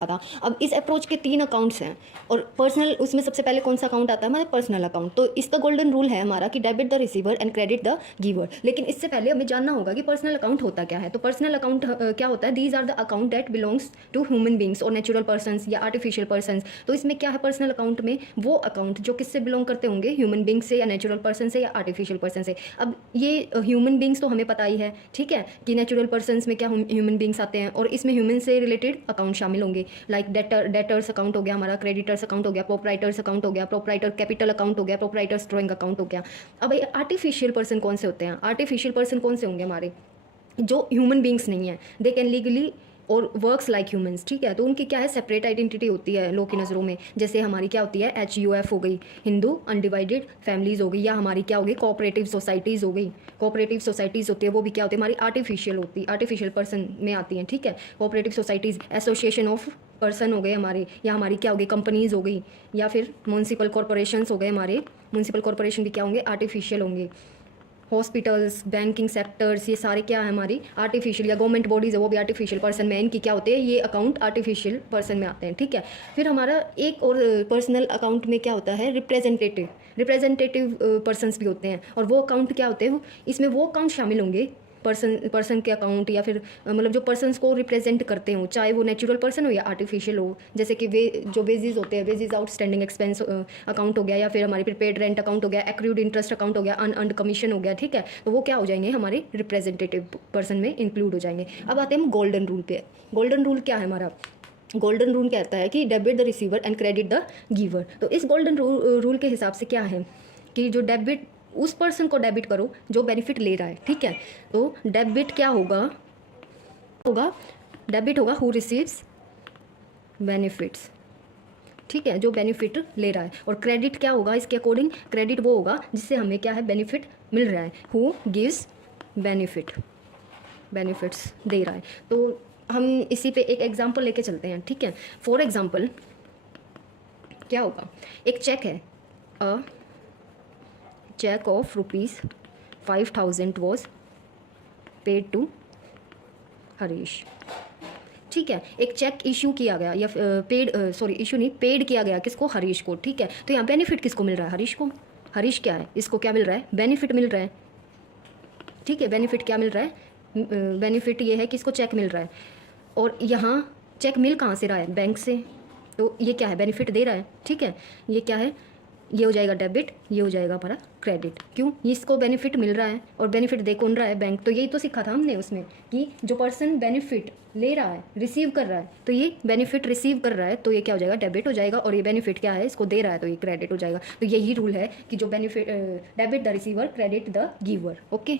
था। अब इस अप्रोच के 3 अकाउंट्स हैं और पर्सनल उसमें सबसे पहले कौन सा अकाउंट आता है हमारा पर्सनल अकाउंट। तो इसका गोल्डन रूल है हमारा कि debit the receiver and credit the giver. लेकिन इससे पहले हमें जानना होगा कि पर्सनल अकाउंट होता क्या है। तो पर्सनल अकाउंट क्या होता है, these are the account that belongs to human beings और नेचुरल पर्सनस या आर्टिफिशियल पर्सनस। तो इसमें क्या है, पर्सनल अकाउंट में वो अकाउंट जो किससे बिलोंग करते होंगे, ह्यूमन बींग से या नेचुरल पर्सन से या आर्टिफिशियल पर्सन से। अब ये ह्यूमन बींग्स तो हमें पता ही है, ठीक है, कि नेचुरल पर्सनस में क्या ह्यूमन बींग्स आते हैं और इसमें ह्यूमन से रिलेटेड अकाउंट शामिल होंगे। लाइक डेटर्स अकाउंट हो गया हमारा, क्रेडिटर्स अकाउंट हो गया, प्रोप्राइटर्स अकाउंट हो गया, प्रोप्राइटर कैपिटल अकाउंट हो गया, प्रोप्राइटर्स ड्राइंग अकाउंट हो गया। अब आर्टिफिशियल पर्सन कौन से होते हैं, आर्टिफिशियल पर्सन कौन से होंगे हमारे, जो ह्यूमन बींग्स नहीं है, दे कैन लीगली और वर्क्स लाइक ह्यूमंस, ठीक है। तो उनकी क्या है, सेपरेट आइडेंटिटी होती है लोग की नज़रों में। जैसे हमारी क्या होती है, HUF हो गई, हिंदू अनडिवाइडेड फैमिलीज़ हो गई, या हमारी क्या हो गई, कोऑपरेटिव सोसाइटीज़ हो गई। कोऑपरेटिव सोसाइटीज़ होती है वो भी क्या होती है, हमारी आर्टिफिशियल होती है, आर्टिफिशियल पर्सन में आती हैं, ठीक है। Cooperative societies, association of person हो गए हमारे, या हमारी क्या हो गई, कंपनीज़ हो गई, या फिर म्यूनसिपल कॉरपोरेशंस हो गए हमारे। म्यूनसिपल कॉरपोरेशन भी क्या होंगे, आर्टिफिशियल होंगे। हॉस्पिटल्स, बैंकिंग सेक्टर्स, ये सारे क्या है हमारी आर्टिफिशियल, या गवर्नमेंट बॉडीज़ है वो भी आर्टिफिशियल पर्सन में, इनकी क्या होते हैं, ये अकाउंट आर्टिफिशियल पर्सन में आते हैं, ठीक है। फिर हमारा एक और पर्सनल अकाउंट में क्या होता है, रिप्रेजेंटेटिव पर्सनस भी होते हैं। और वो अकाउंट क्या होते हैं, इसमें वो अकाउंट शामिल होंगे पर्सन के अकाउंट, या फिर मतलब जो पर्सनस को रिप्रेजेंट करते हो, चाहे वो नेचुरल पर्सन हो या आर्टिफिशियल हो। जैसे कि जो वेजेस होते हैं, वेजेस आउटस्टैंडिंग एक्सपेंस अकाउंट हो गया, या फिर हमारी प्रीपेड रेंट अकाउंट हो गया, एक्रूड इंटरेस्ट अकाउंट हो गया, अनअर्न्ड कमीशन हो गया, ठीक है। तो वो क्या हो जाएंगे, हमारे रिप्रेजेंटेटिव पर्सन में इंक्लूड हो जाएंगे। अब आते हैं हम गोल्डन रूल पे। गोल्डन रूल क्या है हमारा, गोल्डन रूल कहता है कि debit the receiver and credit the giver. तो इस गोल्डन रूल के हिसाब से क्या है कि जो डेबिट, उस पर्सन को डेबिट करो जो बेनिफिट ले रहा है, ठीक है। तो डेबिट क्या होगा, डेबिट होगा हु रिसीव्स बेनिफिट्स, ठीक है, जो बेनिफिट ले रहा है। और क्रेडिट क्या होगा इसके अकॉर्डिंग, क्रेडिट वो होगा जिससे हमें क्या है, बेनिफिट मिल रहा है, हु गिव्स बेनिफिट्स दे रहा है। तो हम इसी पे एक एग्जांपल लेके चलते हैं, ठीक है। फॉर एग्जांपल क्या होगा, एक चेक है, a cheque of ₹5,000 was paid to Harish, ठीक है। एक चेक इशू किया गया, या इशू नहीं, पेड किया गया किसको, हरीश को, ठीक है। तो यहाँ बेनिफिट किसको मिल रहा है, हरीश को। हरीश क्या है, इसको क्या मिल रहा है, बेनिफिट मिल रहा है, ठीक है। बेनिफिट क्या मिल रहा है, बेनिफिट ये है कि इसको चेक मिल रहा है। और यहाँ चेक मिल कहाँ से रहा है, बैंक से। तो ये क्या है, बेनिफिट दे रहा है, ठीक है। ये क्या है, ये हो जाएगा डेबिट, ये हो जाएगा हमारा क्रेडिट। क्यों, इसको बेनिफिट मिल रहा है और बेनिफिट दे कौन रहा है, बैंक। तो यही तो सीखा था हमने उसमें कि जो पर्सन बेनिफिट ले रहा है, रिसीव कर रहा है, तो ये बेनिफिट रिसीव कर रहा है, तो ये क्या हो जाएगा, डेबिट हो जाएगा। और ये बेनिफिट क्या है, इसको दे रहा है, तो ये क्रेडिट हो जाएगा। तो यही रूल है कि जो benefit, debit the receiver, credit the giver, okay.